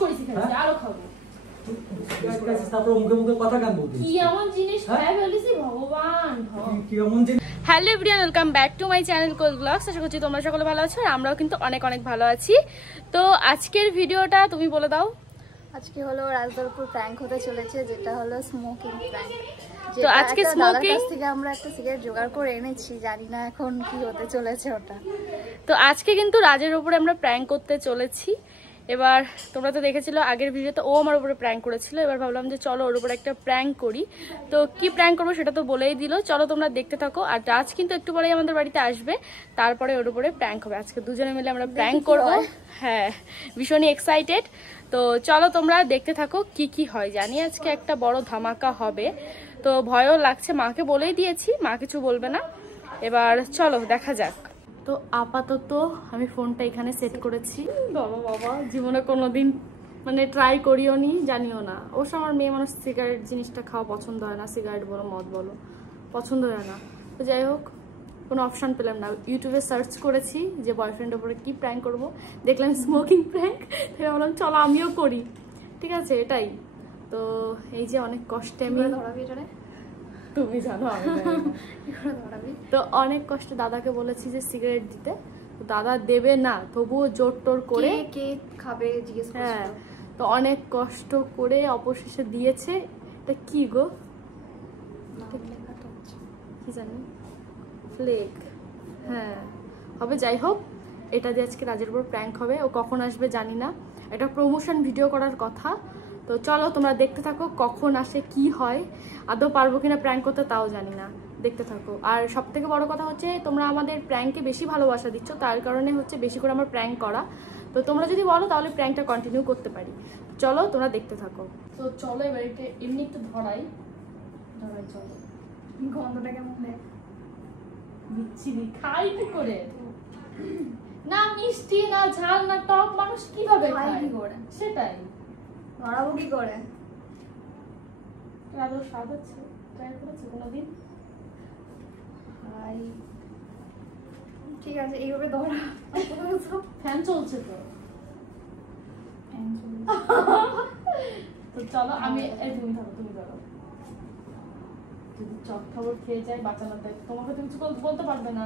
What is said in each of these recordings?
করেছি খাইছি আরো খাবো তারপর মুখে মুখে কথা কেন বলছিস কি এমন জিনিস খাই ফেলেছি ভগবান কি এমন জিনিস। Hello everyone, welcome back to my channel Kol blogs. আশা করছি তোমরা সকলে ভালো আছো আর আমরাও কিন্তু অনেক অনেক ভালো আছি। তো আজকের ভিডিওটা তুমি বলে দাও। আজকে হলো রাজদরপুর প্র্যাঙ্ক হতে চলেছে, যেটা হলো স্মোকিং প্র্যাঙ্ক। তো আজকে স্মোকিং থেকে আমরা একটা সিগারেট জোগাড় করে এনেছি, জানি না এখন কি হতে চলেছে ওটা। তো আজকে কিন্তু রাজের উপরে আমরা প্র্যাঙ্ক করতে চলেছি। এবার তোমরা তো দেখেছিল আগের ভিডিওতে ও আমার উপরে প্র্যাঙ্ক করেছিল, এবার ভাবলাম যে চলো ওর উপরে একটা প্র্যাঙ্ক করি। তো কি প্র্যাঙ্ক করবো সেটা তো বলেই দিল, চলো তোমরা দেখতে থাকো। আর রাজ কিন্তু একটু পরেই আমাদের বাড়িতে আসবে, তারপরে ওর উপরে প্র্যাঙ্ক হবে। আজকে দুজনে মিলে আমরা প্র্যাঙ্ক করবো। হ্যাঁ, ভীষণই এক্সাইটেড। তো চলো তোমরা দেখতে থাকো কি কি হয়। জানি আজকে একটা বড় ধামাকা হবে, তো ভয়ও লাগছে। মাকে বলেই দিয়েছি, মা কিছু বলবে না। এবার চলো দেখা যাক। তো আপাতত আমি ফোনটা এখানে সেট করেছি। বাবা বাবা, জীবনে কোনোদিন মানে ট্রাই করিও নি, জানিও না। অবশ্য আমার মেয়ে মানুষ সিগারেট জিনিসটা খাওয়া পছন্দ হয় না, সিগারেট বলো মদ বলো পছন্দ হয় না। তো যাই হোক, কোনো অপশান পেলাম না, ইউটিউবে সার্চ করেছি যে বয়ফ্রেন্ডের উপরে কি প্র্যাঙ্ক করব, দেখলাম স্মোকিং প্র্যাঙ্ক, তাই ভাবলাম চলো আমিও করি। ঠিক আছে, এটাই তো। এই যে অনেক কষ্টে আমি, তুমি জানো আমি তো অনেক কষ্ট দাদাকে বলেছি যে সিগারেট দিতে, দাদা দেবে না, তবুও জোর টোর করে কে খাবে জিজ্ঞেস করছিল। হ্যাঁ, তো অনেক কষ্ট করে অবশেষে দিয়েছে। এটা কি গো, কি জানি, ফ্লেক, হ্যাঁ হবে। যাই হোক, এটা দিয়ে আজকে রাজের উপর প্র্যাঙ্ক হবে। ও কখন আসবে জানি না, এটা প্রমোশন ভিডিও করার কথা। তো চলো তোমরা দেখতে থাকো কখন আসে, কি হয়, আদৌ পারবো কিনা প্র্যাঙ্ক করতে তাও জানি না, দেখতে থাকো। আর সব থেকে বড় কথা হচ্ছে তোমরা আমাদের প্র্যাঙ্কে বেশি ভালোবাসা দিচ্ছ, তার কারণে হচ্ছে বেশি করে আমার প্র্যাঙ্ক করা। তো তোমরা যদি বলো তাহলে প্র্যাঙ্কটা কন্টিনিউ করতে পারি। চলো তোমরা দেখতে থাকো। তো চলো এবার এটা এমনি একটু ধরাই। চলো, গন্ধটা কেমন দেখ, বিচ্ছিরি, খাই কি করে, না মিষ্টি না ঝাল না টক, মানুষ কিভাবে খায় কি করে, সেটাই ধরাবো কি করে। আদৌ স্বাদ আছে, ট্রাই করেছো কোনোদিন? হাই, ঠিক আছে এইভাবে ধরা। ফ্যান চলছে তো। তো চলো আমি, তুমি ধরো, তুমি ধরো। যদি চক খাবার খেয়ে যায় বাঁচানোতে, তোমাকে তো কিছু বলতে পারবে না।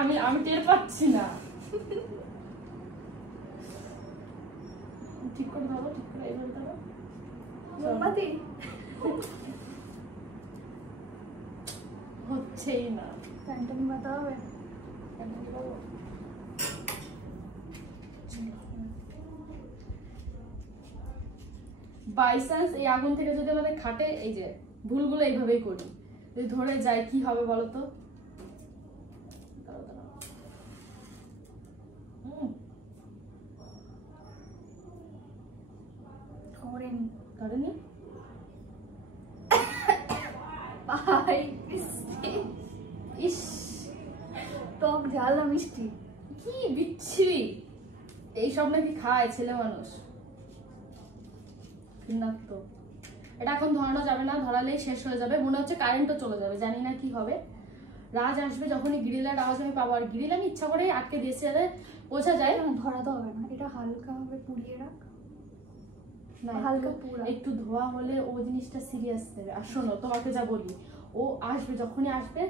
আমি আমি টের পাচ্ছি না। ঠিক করে ধরো, ঠিক করে এইভাবে ধরো। মোমবাতি হচ্ছেই না, ফ্যানটা নিমাতে হবে। বাই চান্স এই আগুন থেকে যদি আমাদের খাটে, এই যে ভুলগুলো এইভাবেই করি, যদি ধরে যায় কি হবে বলো তো? ধরেনি ইস, টক ঝাল না মিষ্টি, কি বিচ্ছিরি। এইসব নাকি খায় ছেলে মানুষ, তো এটা এখন ধরানো যাবে না, ধরালেই শেষ হয়ে যাবে। মনে হচ্ছে কারেন্টও চলে যাবে, জানি না কি হবে। রাজ আসবে যখনই গ্রিলের আওয়াজ আমি পাবো, আর গ্রিল আমি ইচ্ছা করে আটকে দিয়েছি যাতে বোঝা যায়। ধরা তো হবে না, এটা হালকা ভাবে পুড়িয়ে রাখ। না, হালকা পুরো একটু ধোয়া হলে ও জিনিসটা সিরিয়াস নেবে। আর শোনো, তোমাকে যা বলি, ও আসবে যখনই আসবে,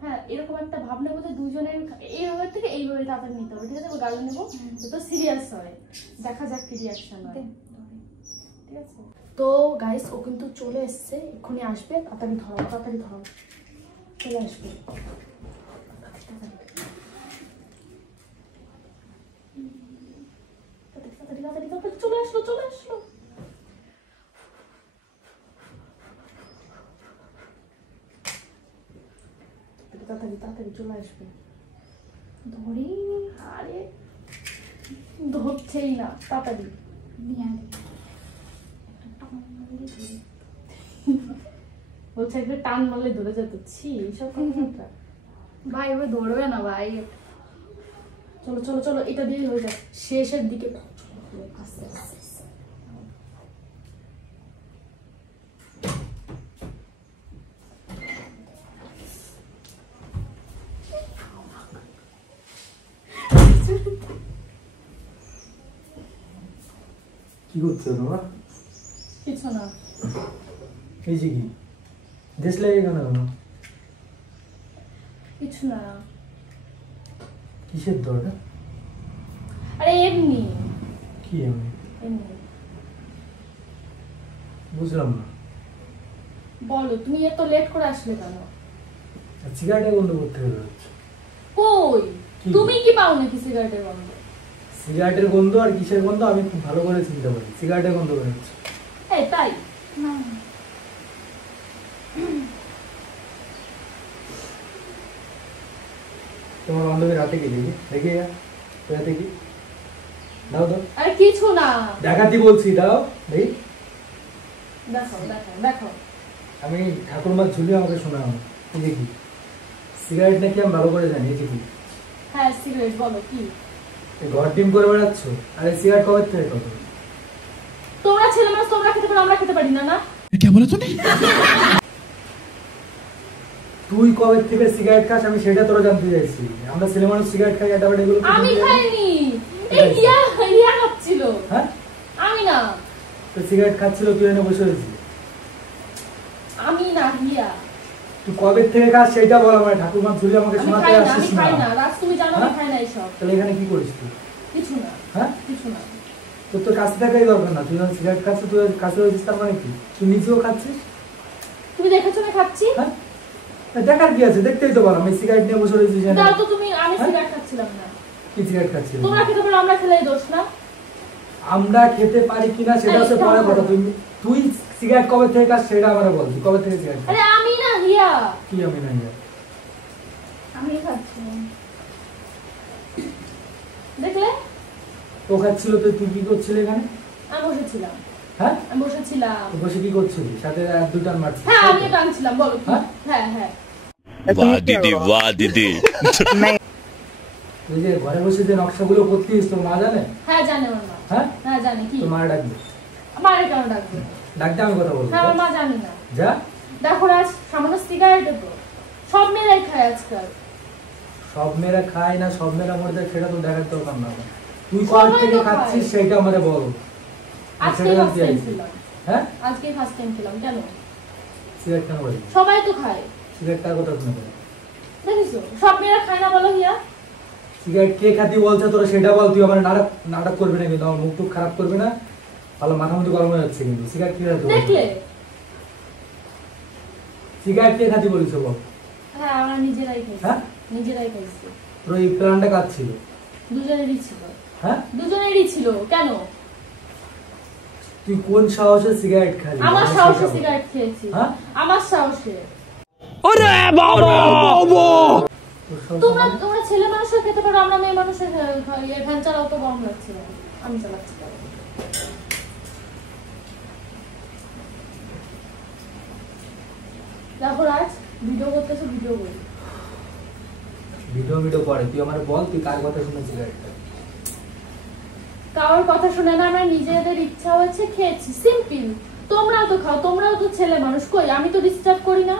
হ্যাঁ এরকম একটা ভাবনা বলতে দুজনের এইভাবে থেকে এইভাবে তাড়াতাড়ি নিতে হবে, ঠিক আছে? গালে নেবো তো সিরিয়াস হয়, দেখা যাক কি রিয়াকশন হয়, ঠিক আছে? তো গাইস, ও কিন্তু চলে এসছে, এক্ষুনি আসবে। তাড়াতাড়ি ধরো, তাড়াতাড়ি ধরো, চলে আসবে। চলে আসলো, চলে আসলো। তাড়াতাড়ি তাড়াতাড়ি চলে আসবে। ধরি, আরে ধরছেই না, তাড়াতাড়ি বলছে একটা টান মারলে ধরে যেত। ছি, এইসব কথা ভাই এবার ধরবে না ভাই। চলো চলো চলো, এটা দিয়ে হয়ে যায় শেষের দিকে। আস্তে আস্তে কি করছো তোমরা? কিছু না। এই যে কি দেশ লাগে কেন কেন? কিছু না। কিসের দরকার? আরে এমনি। কি এমনি? এমনি। বুঝলাম না। বলো, তুমি এত লেট করে আসলে কেন? সিগারেটের গন্ধ করতে হচ্ছে। কই? তুমি কি পাও নাকি সিগারেটের গন্ধ? সিগারেটের গন্ধ আর কিসের গন্ধ আমি খুব ভালো করে চিনতে পারি। সিগারেটের গন্ধ বেরোচ্ছে। এই তাই? না তোমার বান্ধবী রাতে কি দেখি দেখি রাতে কি দাও দাও। আরে কিছু না। দেখাতি বলছি দাও দেখি। দেখো দেখো দেখো। আমি ঠাকুরমার ঝুলি আমাকে শোনাও। এই যে কি সিগারেট নাকি আমি ভালো করে জানি। এই যে কি হ্যাঁ সিগারেট। বলো কি? ঘর ডিম করে বেড়াচ্ছ। আরে সিগারেট কবে থেকে কত? তোমরা ছেলে মানুষ, তোমরা খেতে পারো, আমরা খেতে পারি না? না क्या बोला तूने? তুই কবে থেকে সিগারেট খাস আমি সেটা তোরা জানতে চাইছি। আমরা ছেলে মানুষ সিগারেট খাই এটা এগুলো আমি খাইনি। এই হিয়া হিয়া খাচ্ছিল। হ্যাঁ আমি না। তো সিগারেট খাচ্ছিল তুই এনে বসে রয়েছিস। আমি না হিয়া। তুই কবে থেকে খাস সেটা বল। আমার ঠাকুরমার ঝুলি আমাকে আমি শোনাতে খাই না। আসছিস আমি না। খাই না। রাজ তুমি জানো আমি হ্যাঁ? খাই না এইসব। তাহলে এখানে কি করিস তুই? কিছু না। হ্যাঁ কিছু না। তোর তো কাছে থাকাই দরকার না। তুই যখন সিগারেট খাচ্ছিস তুই কাছে রয়েছিস তার মানে কি তুই নিজেও খাচ্ছিস? তুমি দেখেছো না খাচ্ছি? হ্যাঁ দেখার কি আছে? দেখতেই তো বল আমি সিগারেট নিয়ে বসে রয়েছি। দাও তো তুমি। আমি হ্যাঁ? সিগারেট খাচ্ছিলাম না। কি সিগারেট খাচ্ছিস? তোমরা খেতে পারো, আমরা খেলেই দোষ না? আমরা খেতে পারি কিনা সেটা হচ্ছে পরের কথা। তুই সিগারেট কবে থেকে খাস সেটা আমারে বল। তুই কবে থেকে সিগারেট খাস? আরে আমি না হিয়া। কি আমি নাই জানি। আমি খাচ্ছি দেখলে? ও খাচ্ছিল তুই তুই কি করছিলি এখানে? আমি বসেছিলাম। হ্যাঁ আমি বসেছিলাম। তুই বসে কি করছিলি? সাথে আর দুই টান মারছিস? হ্যাঁ আমি টানছিলাম। বলো কি? হ্যাঁ? হ্যাঁ হ্যাঁ। वाह दीदी वाह दीदी তুই যে ঘরে বসে যে নকশাগুলো করতিস তোর মা জানে? হ্যাঁ জানে আমার মা। হ্যাঁ হ্যাঁ জানে। কি? তোর মা ডাকবে। আমার কেন ডাকবে? ডাকতে আমি কথা বলবো। হ্যাঁ আমার মা জানি না। যা দেখো রাজ, সামান্য সিগারেট তো সব মেয়েরাই খায় আজকাল। সব মেয়েরা খায় না সব মেয়েরা মরে যায় সেটা তো দেখার দরকার না। তুই সবাই কবে থেকে তো খাচ্ছিস খায়। সেইটা আমারে বল। আজকে সেটা ফার্স্ট জানতে টাইম চাইছি। খেলাম। হ্যাঁ আজকে ফার্স্ট টাইম খেলাম। কেন? সিগারেট কেন বলি? সবাই তো খায়। সিগারেট কার কথা শুনে বল? দেখিস সব মেয়েরা খায় না? বলো হিয়া। সিগারেট কে খাতি বলছে তোরা সেটা বল। তুই আমার নাটক করবি না কিন্তু আমার মুখ টুক খারাপ করবি না। ভালো মাথা মুখে গরম হয়ে যাচ্ছে কিন্তু। সিগারেট কে খাতি দেখলে? সিগারেট কে খাতি বলিস বল? হ্যাঁ আমরা নিজেরাই খাইছি। হ্যাঁ? নিজেরাই খাইছি। তোর এই প্ল্যানটা কাজ ছিল? দুজনেরই ছিল। হ্যাঁ দুজনেরই ছিল। কেন? তুই কোন সাহসে সিগারেট খালি? আমার সাহসে সিগারেট খেয়েছি। হ্যাঁ? আমার সাহসে। अरे बाबा তোমরা তোমরা ছেলে মানুষের খেতে পারো, আমরা মেয়ে মানুষের ফ্যান চালাও তো গরম লাগছে না। আমি চালাচ্ছি। দেখো রাজ, ভিডিও করতেছো, ভিডিও করি। ভিডিও করে তুই আমার বল তুই কার কথা শুনে সিগারেট খাস? কারোর কথা শুনে না, আমরা নিজেদের ইচ্ছা হয়েছে খেয়েছি। সিম্পল। তোমরাও তো খাও, তোমরাও তো ছেলে মানুষ। কই আমি তো ডিস্টার্ব করি না।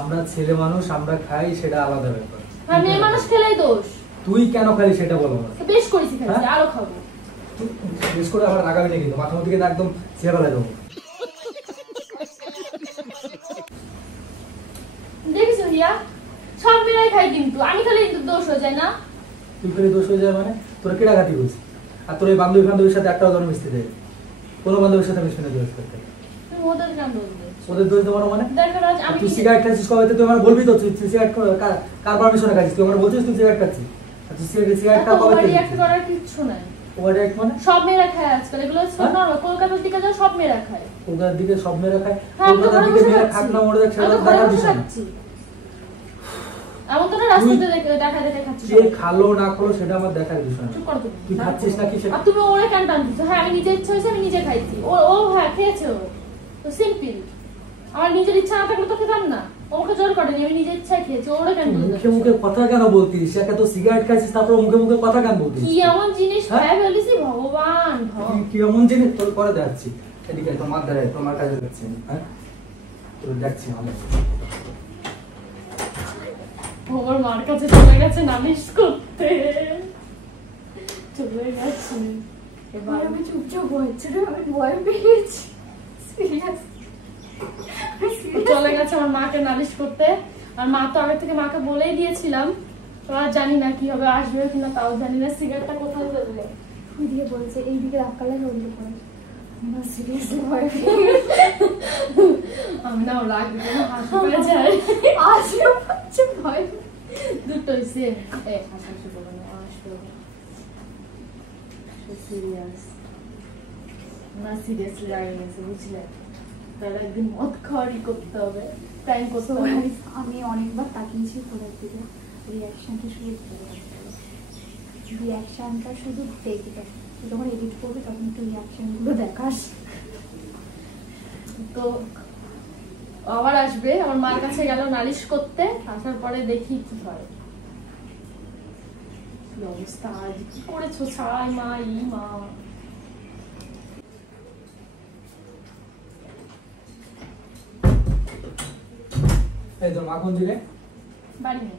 আমরা ছেলে মানুষ আমরা খাই সেটা আলাদা ব্যাপার। আর মেয়ে মানুষ খেলেই দোষ। তুই কেন খালি সেটা বল আমার। তো বেশ করেছি খাইছি, হ্যাঁ? আরো খাবো। বেশ করে আবার রাগাবি না কিন্তু মাথা মুখে একদম ছেড়ে ফেলে দেবো। দেখিস হিয়া, সব মেয়েরাই খাই কিন্তু আমি খালি দোষ হয়ে যায় না? তুই খালি দোষ হয়ে যায় মানে? তোরা কেডা ঘাতি করছিস? আর তোর এই বান্ধবীর সাথে একটাও ধরো মিশতে দেয়? কোনো বান্ধবীর সাথে মিশতে না দোষ করতে। তুমি ওদের কেন দোষ দিচ্ছ? ওদের দোষ দেবো না মানে? দেখো রাজ, আমি তুই সিগারেট খাচ্ছিস কবে? তুই আমার বলবি তো তুই সিগারেট কার পারমিশনে খাচ্ছিস? তুই আমার বলছিস তুই সিগারেট খাচ্ছিস। আর তুই সিগারেট খা কবে থেকে? রিঅ্যাক্ট করার কিছু নাই। ওভাররিঅ্যাক্ট মানে? সব মেয়েরা খায় আজকাল এগুলো। হ্যাঁ? নরমাল। কলকাতার দিকে যাও সব মেয়েরা খায়। কলকাতার দিকে সব মেয়েরা খায়। হ্যাঁ, আমি তো কলকাতার ঘরে দিকে বসে মেয়েরা খাচ্ছি। খাক না মরে যাক সেটা আমি তো ঘরে দেখার বসে বিষয় না। খাচ্ছি। এমন তো না রাস্তাতে দেখা দেখে খাচ্ছি। যে খালো না খালো সেটা আমার দেখার বিষয় না। চুপ করো তুমি। তুই খাচ্ছিস নাকি সেটা? আর তুমি ওরে কেন টানছিস? হ্যাঁ আমি নিজে ইচ্ছা হয়েছে আমি নিজে খাইছি। ও হ্যাঁ খেয়েছে ও। তো সিম্পল। আমার নিজের ইচ্ছা না থাকলে তো খেতাম না। ওকে জোর করেনি, আমি নিজের ইচ্ছায় খেয়েছি। ওরে কেন তুই দোষ মুখে দিচ্ছ? মুখে কথা কেন বলতিস? একা তো সিগারেট খাইছিস তারপর মুখে মুখে কথা কেন বলতিস? কি এমন জিনিস হ্যাঁ? খাই ফেলেছি ভগবান। কি এমন জিনিস তোর করে দেখাচ্ছি। এদিকে তোমার দ্বারা তোমার কাছে যাচ্ছি হ্যাঁ তোর দেখছি আমি। ওর মার কাছে চলে গেছে নালিশ করতে। চলে গেছে। এবার আমি চুপচাপ বলছি আমি ভয় পেয়েছি সিরিয়াস চলে গেছে আমার মাকে নালিশ করতে। আর মা তো আগে থেকে মাকে বলেই দিয়েছিলাম, তো আর জানি না কি হবে, আসবে কিনা তাও জানি না। সিগারেটটা কোথায় ফেললে? দিয়ে বলছে এইদিকে রাখালে রোল করে আমার সিরিয়াসলি ভয় আমি না লাগবে না, হাসি পেয়ে যায়। আসলে পাচ্ছে ভয় দুটোই সেম। হাসি বলো না, আসবে সিরিয়াস না, সিরিয়াসলি রাগে গেছে বুঝলে। তার একদিন মদ খাওয়ারই করতে হবে, প্র্যাঙ্ক করতে হবে। আমি অনেকবার তাকিয়েছি ফোনের দিকে, রিয়াকশনটা শুধু রিয়াকশনটা শুধু দেখবে, যখন এডিট করবে তখন একটু রিয়াকশনগুলো দেখাস। তো আবার আসবে, আমার মার কাছে গেল নালিশ করতে, আসার পরে দেখি কি হয়। কি অবস্থা, আজ কি করেছো ছাই মা, ই মা। এই তোর মা কোন দিকে? বাড়ি নেই,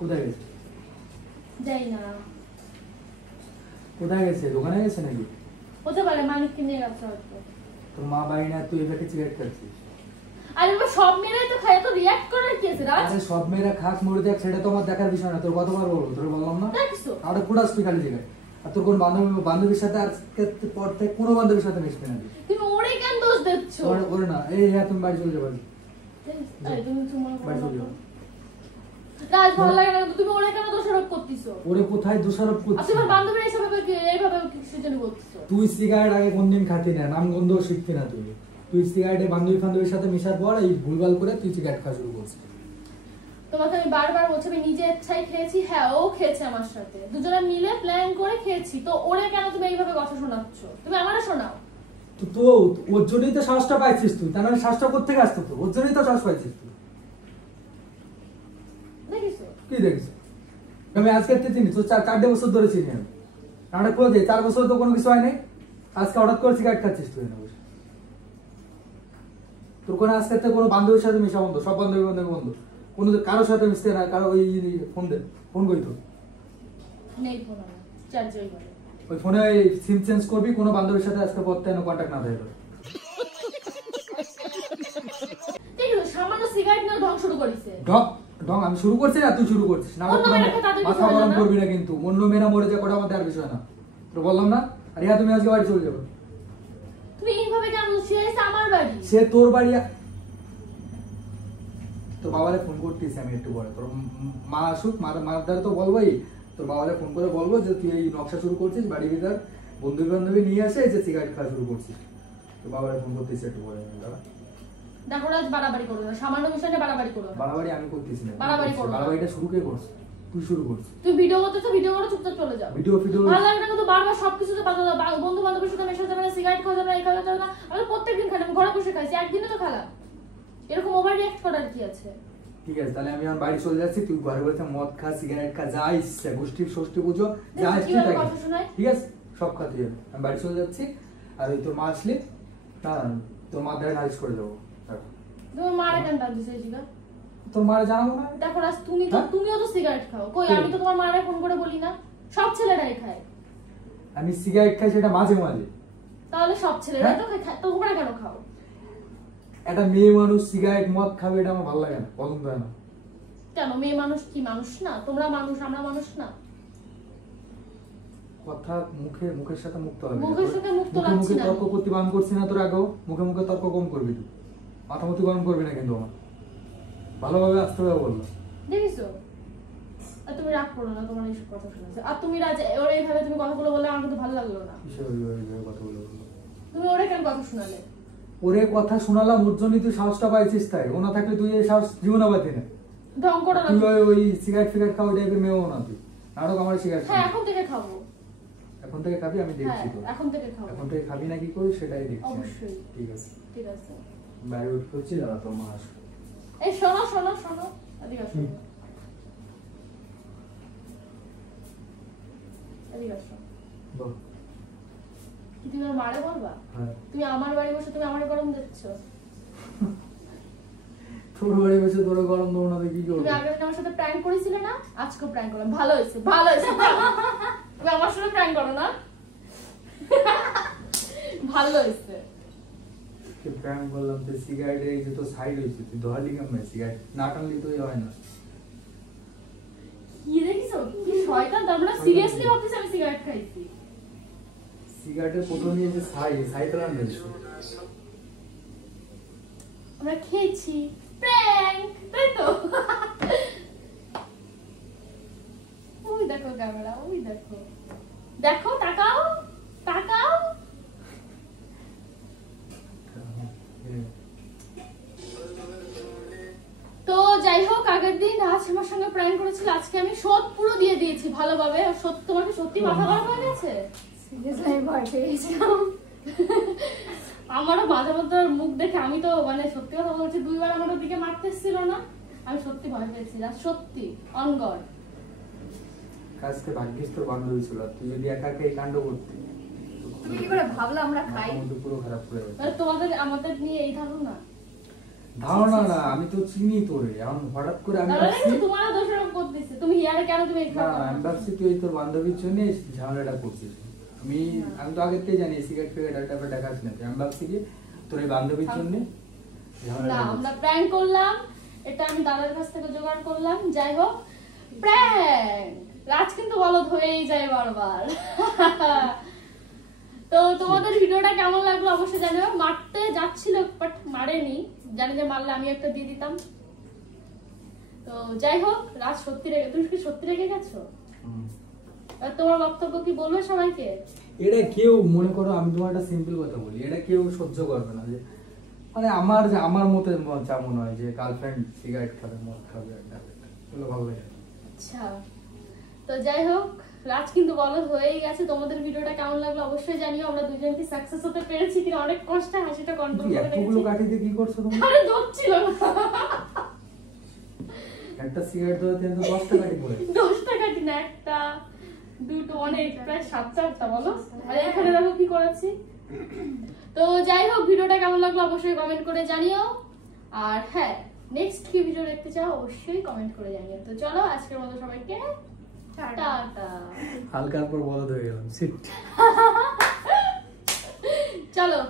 কোথায় গেছে? যাই না। কোথায় গেছে? দোকানে গেছে নাকি? হতে পারে মালিককে নিয়ে গেছে হয়তো। তোর মা বাড়ি না, তুই এটাকে সিগারেট খাচ্ছিস? আরে বাবা, সব মেয়েরাই তো খায়, তো রিয়াক্ট করার কি আছে রাজ? আরে সব মেয়েরা খাস মরে যাক সেটা তো আমার দেখার বিষয় না। তোর কতবার বলবো, তোর বললাম না? দেখছো আর কুড়াস তুই খালি জায়গায়। আর তোর কোন বান্ধবীর সাথে আজকে পর থেকে কোনো বান্ধবীর সাথে মিশবে না। তুমি ওরে কেন দোষ দিচ্ছ? ওরে না, এই হ্যাঁ তুমি বাড়ি চলে যাবে। আরে তুমি তোমার বাড়ি চলে যাও। রাজ ভালো লাগে না, তুমি ওরে কেন দোষারোপ করতেছো? ওরে কোথায় দোষারোপ আর করছিস? তোমার বান্ধবীরা এইভাবে কিছু জন্য বলতেছো? তুই সিগারেট আগে কোনদিন খাতি না, নাম গন্ধ শিখতি না। তুই সিগারেটে বান্ধবীর সাথে মেশার পর এই ভুলভাল করে তুই সিগারেট খাওয়া শুরু করছিস। তোমাকে আমি বারবার বলছি আমি নিজে ইচ্ছাই খেয়েছি। হ্যাঁ, ও খেয়েছে আমার সাথে, দুজনে মিলে প্ল্যান করে খেয়েছি। তো ওরে কেন তুমি এইভাবে কথা শোনাচ্ছ? তুমি আমারে শোনাও। তো ওর জন্যই তো সাহসটা পাইছিস তুই, তার মানে সাহসটা কোত্থেকে আসতো? তো ওর জন্যই তো সাহস পাইছিস তুই। দেখিছো কি দেখিস? আমি আজকে চিনি তো 4 বছর ধরে চিনি আমি। আমরা করে দিই 4 বছর তো কোনো কিছু হয় নাই। আজকে হঠাৎ করে সিগারেট খাচ্ছিস তুই না? তোর কোনো আজকে থেকে কোনো বান্ধবীর সাথে মিশা বন্ধ, সব বান্ধবী বন্ধ, কোনো কারোর সাথে মিশতে না। কারো ওই ফোন করি তো নেই ফোন আমার চার্জই বলে। ওই ফোনে সিম চেঞ্জ করবি, কোনো বান্ধবীর সাথে আজকে পর থেকে কন্ট্যাক্ট না থাকে। দেখো সামান্য সিগারেট নিয়ে ঢং শুরু করেছে। ঢং আমি শুরু করছি না, তুই শুরু করছিস না। অন্য মেয়েরা তাদের মাথা কিছু গরম হয় না। করবি না কিন্তু। অন্য মেয়েরা মরে যায় ওটা আমাদের আর বিষয় না। তো বললাম না? আর ইয়া তুমি আজকে বাড়ি চলে যাবে। তুমি এইভাবে কেন শুয়েছে আমার বাড়ি? সে তোর বাড়ি। তোর বাবারে ফোন করতেছি আমি একটু পরে। তোর মা আসুক, মার দ্বারা তো বলবোই। তোর বাবারে ফোন করে বলবো যে তুই এই নকশা শুরু করছিস, বাড়ি ভিতর বন্ধু বান্ধবী নিয়ে আসে যে সিগারেট খাওয়া শুরু করছিস। তোর বাবারে ফোন করতেছি একটু পরে। দেখো রাজ, বাড়াবাড়ি করো না, সামান্য বিষয়টা বাড়াবাড়ি করো না। বাড়াবাড়ি আমি করতেছি না। বাড়াবাড়ি করো না। বাড়াবাড়িটা শুরু কে করছিস? তুই শুরু করছিস। তুই ভিডিও করতেছো, ভিডিও করে চুপচাপ চলে যাও। ভিডিও ভালো লাগে না কিন্তু বারবার সবকিছুতে বন্ধু বান্ধবের সাথে মেশা যাবে না, সিগারেট খাওয়া যাবে না, এই খাওয়া যাবে না। আমি প্রত্যেকদিন খাই, আমি ঘরে বসে খাইছি, একদিনে তো খেলাম। এরকম ওভার রিঅ্যাক্ট করার কি আছে? ঠিক আছে, তাহলে আমি আমার বাড়ি চলে যাচ্ছি। তুই ঘরে বসে মদ খা, সিগারেট খা, যা ইচ্ছা, গোষ্ঠীর ষষ্ঠী পুজো যা ইচ্ছা কিভাবে থাকে। কথা শোনায়? ঠিক আছে, সব খাতে যাবে। আমি বাড়ি চলে যাচ্ছি। আর ওই তোর মা আসলে না, তোর মা দ্বারা নালিশ করে যাবো। তুমি মারা কেন ডাক দিছো এই জিগা? তোর মারা জানাবো না? দেখো রাজ, তুমিও তো সিগারেট খাও। কই, কে? আমি তো তোমার মারে ফোন করে বলি না। সব ছেলেরাই খায়। আমি সিগারেট খাই সেটা মাঝে মাঝে। তাহলে সব ছেলেরাই হ্যাঁ? তো খায়, তোমরা কেন খাও? একটা মেয়ে মানুষ সিগারেট মদ খাবে, এটা আমার ভালো লাগে না, পছন্দ হয় না। কেন, মেয়ে মানুষ কি মানুষ না? তোমরা মানুষ, আমরা মানুষ না? কথা মুখের সাথে মুক্ত হবে। মুখের সাথে মুখ তো মুখে লাগছি না। তর্ক করতে বান করছি না তোর আগেও। মুখে তর্ক কম করবি তুই। মাথামতি গরম করবি না কিন্তু আমার। ভালোভাবে আসতে হবে বললো। দেখিছো? আর তুমি রাগ করো না, তোমার এইসব কথা শুনেছে। আর তুমি রাজ, ওরা এইভাবে তুমি কথাগুলো বললে আমার কিন্তু ভালো লাগলো না। কিসের ওইভাবে কথা বললো? তুমি ওরা কেন কথা শোনালে? ওরে কথা শোনালাম, ওর জন্যই তুই সাহসটা পাইছিস। তাই ও না থাকলে তুই এই সাহস জীবনে পাতি না। ঢং করো না। তুই ওই সিগারেট ফিগারেট খাওয়া টাইপের মেয়েও না তুই। নাটক আমার সিগারেট হ্যাঁ, এখন থেকে খাবো। এখন থেকে খাবি, আমি হ্যাঁ, দেখছি তো। এখন থেকে খাবো। এখন থেকে খাবি না কি করিস সেটাই দেখছি আমি। অবশ্যই। ঠিক আছে, ঠিক আছে। বাইরে উঠ করছি, দাঁড়া তোর মা আসবে। এই শোনো শোনো শোনো, এদিকে আসো। এদিকে আসো। বল। কি তুমি আমার মারে বলবা? হ্যাঁ, তুমি আমার বাড়ি বসে তুমি আমারে গরম দিচ্ছ। তোর বাড়ি বসে তোর গরম দেবো না তো কি করবো? তুমি আগের দিন আমার সাথে প্র্যাঙ্ক করেছিলে না? আজকেও প্র্যাঙ্ক করলাম, ভালো হয়েছে ভালো হয়েছে। তুমি আমার সাথে প্র্যাঙ্ক করো না? ভালো হয়েছে। প্র্যাঙ্ক বললাম তো সিগারেট এই যে তো সাইড হয়েছে, তুই ধরলি কেমন সিগারেট না টানলি তো হয় না। কি দেখিস কি শয়তান, তোমরা সিরিয়াসলি ভাবতেছ আমি সিগারেট খাইছি? সিগারেটের প্রথম নিয়ে যে সাইড রান হয়েছে, আমরা খেয়েছি প্র্যাঙ্ক, তাই তো? ওই দেখো ক্যামেরা, ওই দেখো, দেখো তাকাও তাকাও। তো যাই হোক, আগের দিন রাজ আমার সঙ্গে প্র্যাঙ্ক করেছিল, আজকে আমি শোধ পুরো দিয়ে দিয়েছি ভালোভাবে। আর তোমাকে সত্যি মাথা খারাপ হয়ে গেছে? সিরিয়াসলি আমি ভয় পেয়ে গেছিলাম। আমারও মাঝে মধ্যে ওর মুখ দেখে, আমি তো মানে সত্যি কথা বলছি, 2 বার আমার দিকে মারতে এসেছিল না, আমি সত্যি ভয় পেয়েছি সত্যি অন গড। আজকে ভাগ্যিস তোর বান্ধবী ছিল, তুই যদি একা একা এই কাণ্ড করতি তুমি কি করে ভাবলে আমরা খাই? পুরো খারাপ করে যেত। তোমাদের আমাদের নিয়ে এই ধারণা? ধারণা না, আমি তো চিনি তোরে, এখন হঠাৎ করে আমি ভাবছি তোমার দোষারোপ করতেছে, তুমি হিয়ারে কেন তুমি এই না, আমি ভাবছি তুই তোর বান্ধবীর জন্য ঝামেলাটা করছিস। আমি তো আগের থেকে জানি সিগারেট ফিগারেট একটা দেখাস না, আমি ভাবছি কি তোর এই বান্ধবীর জন্য না, ঝামেলাটা আমরা প্র্যাঙ্ক করলাম, এটা আমি দাদার কাছ থেকে জোগাড় করলাম। যাই হোক, প্র্যাঙ্ক রাজ কিন্তু বলদ হয়েই যায় বারবার। তো তোমাদের ভিডিওটা কেমন লাগলো অবশ্যই জানিও। মারতে যাচ্ছিল বাট মারেনি, জানি যে মারলে আমি একটা দিয়ে দিতাম। তো যাই হোক, রাজ সত্যি রেগে, তুমি কি সত্যি রেগে গেছো? আর তোমার বক্তব্য কি বলবে সবাইকে? এটা কেউ মনে করো, আমি তোমার একটা সিম্পল কথা বলি, এটা কেউ সহ্য করবে না যে মানে আমার মতে যা মনে হয় যে গার্লফ্রেন্ড সিগারেট খাবে, মদ খাবে, এগুলো ভালো লাগে। আচ্ছা, তো যাই হোক, রাজ কিন্তু বলদ হয়েই গেছে। তোমাদের ভিডিওটা কেমন লাগলো অবশ্যই জানিও। আমরা দুজন কি সাকসেস হতে পেরেছি কিনা, অনেক কষ্টে হাসিটা কন্ট্রোল করে এতগুলো রেখেছি। কাটিতে কি করছো তুমি? আরে ধরছিল না, একটা সিগারেট ধরতে 10টা কাটি পড়ে। 10টা কাটি না, একটা দুটো অনেক, প্রায় 7-8টা বলো। আর এখানে দেখো কি করেছি। তো যাই হোক, ভিডিওটা কেমন লাগলো অবশ্যই কমেন্ট করে জানিও। আর হ্যাঁ, নেক্সট কি ভিডিও দেখতে চাও অবশ্যই কমেন্ট করে জানিও। তো চলো, আজকের মতো সবাইকে টাটা। হালকার পর বলদ হয়ে গেলাম, সিট। চলো।